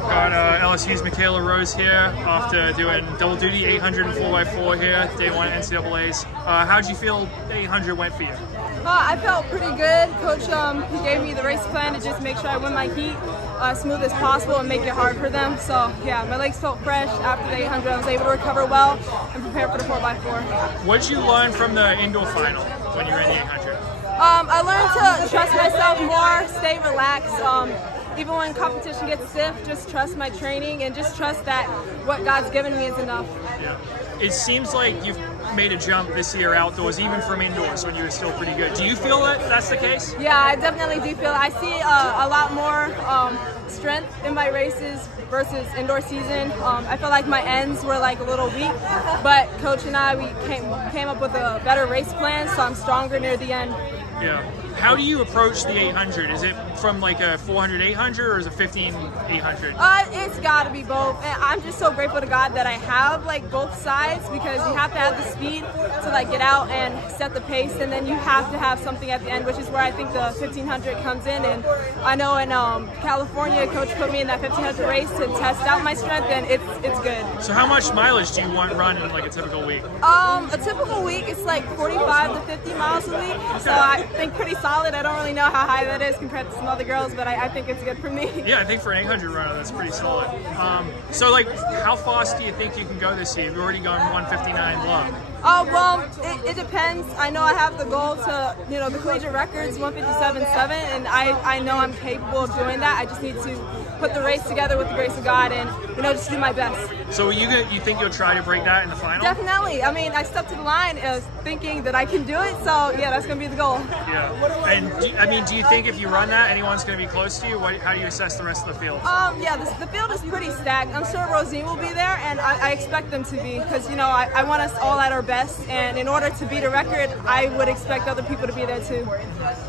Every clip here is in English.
Got LSU's Michaela Rose here after doing double duty 800 and 4x4 here, day one at NCAAs. How did you feel 800 went for you? I felt pretty good. Coach he gave me the race plan to just make sure I win my heat smooth as possible and make it hard for them. So yeah, my legs felt fresh after the 800. I was able to recover well and prepare for the 4x4. What did you learn from the indoor final when you were in the 800? I learned to trust myself more, stay relaxed. Even when competition gets stiff, just trust my training and just trust that what God's given me is enough. Yeah. It seems like you've made a jump this year outdoors, even from indoors when you were still pretty good. Do you feel that that's the case? Yeah, I definitely do feel it. I see a lot more strength in my races versus indoor season. I feel like my ends were like a little weak, but Coach and I, we came up with a better race plan, so I'm stronger near the end. Yeah. How do you approach the 800? Is it from like a 400 800 or is it 15 800? It's got to be both. And I'm just so grateful to God that I have like both sides, because you have to have the speed to like get out and set the pace, and then you have to have something at the end, which is where I think the 1500 comes in. And I know in California, Coach put me in that 1500 race to test out my strength, and it's good. So how much mileage do you want run in like a typical week? A typical week, it's like 45 to 50 miles a week. Okay. So I think pretty solid. I don't really know how high that is compared to some other girls, but I think it's good for me. Yeah, I think for an 800 runner, that's pretty solid. So like, how fast do you think you can go this year? You've already gone 159 long. Well, it depends. I know I have the goal to, the collegiate record's 157.7, and I know I'm capable of doing that. I just need to put the race together with the grace of God and, just do my best. So you think you'll try to break that in the final? Definitely. I mean, I stepped to the line thinking that I can do it, so yeah, that's going to be the goal. Yeah. And do you think if you run that, anyone's going to be close to you? How do you assess the rest of the field? Yeah, the field is pretty stacked. I'm sure Rosine will be there, and I expect them to be, because, I want us all at our best, and in order to beat a record, I would expect other people to be there too.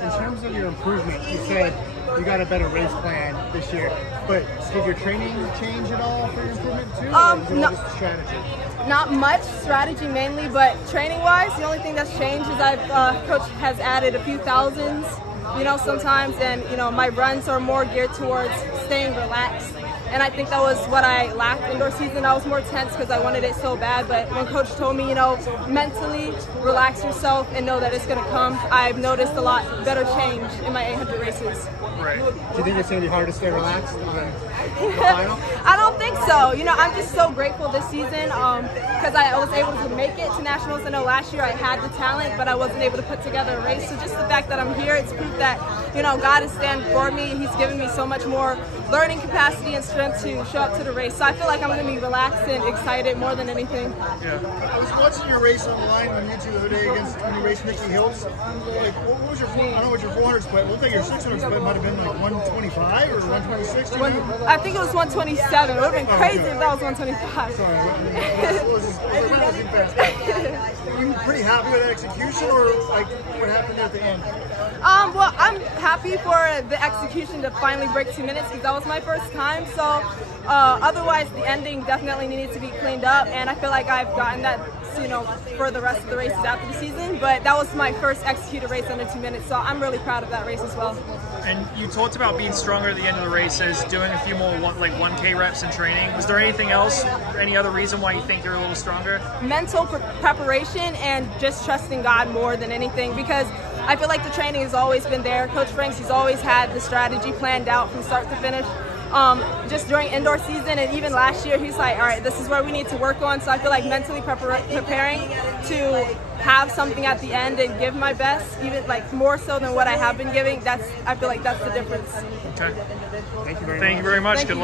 In terms of your improvement, you said you got a better race plan this year, but did your training change at all for your improvement too? No, strategy? Not much, strategy mainly, but training-wise, the only thing that's changed is Coach has added a few thousands, sometimes, and my runs are more geared towards staying relaxed. And I think that was what I lacked indoor season. I was more tense because I wanted it so bad. But when Coach told me, mentally relax yourself and know that it's going to come, I've noticed a lot better change in my 800 races. Right. Do you think it's going to be hard to stay relaxed on the final? I don't think so. I'm just so grateful this season because I was able to make it to nationals. I know last year I had the talent, but I wasn't able to put together a race. So just the fact that I'm here, it's proof that, God is standing for me. He's given me so much more learning capacity and strength to show up to the race. So I feel like I'm going to be relaxed and excited more than anything. Yeah. I was watching your race online on YouTube the other day when you raced Nikki Hiltz. Like, what was your, I don't know what your 400 split. It looked like your 600 split might have been like 125 or 126. I think it was 127. It would have been crazy if that was 125. Sorry. Were you pretty happy with that execution, or like what happened at the end? Well, I'm happy for the execution to finally break 2 minutes, because that was my first time. So otherwise, the ending definitely needed to be cleaned up, and I feel like I've gotten that, for the rest of the races after the season. But that was my first executed race under 2 minutes, so I'm really proud of that race as well. And you talked about being stronger at the end of the races, doing a few more like 1K reps in training. Was there anything else, any other reason why you think you're a little stronger? Mental preparation and just trusting God more than anything, because I feel like the training has always been there. Coach Franks, he's always had the strategy planned out from start to finish. Just during indoor season and even last year, he's like, all right, this is where we need to work on. So I feel like mentally preparing to have something at the end and give my best, even like more so than what I have been giving, I feel like that's the difference. Okay. Thank you very much. Good luck.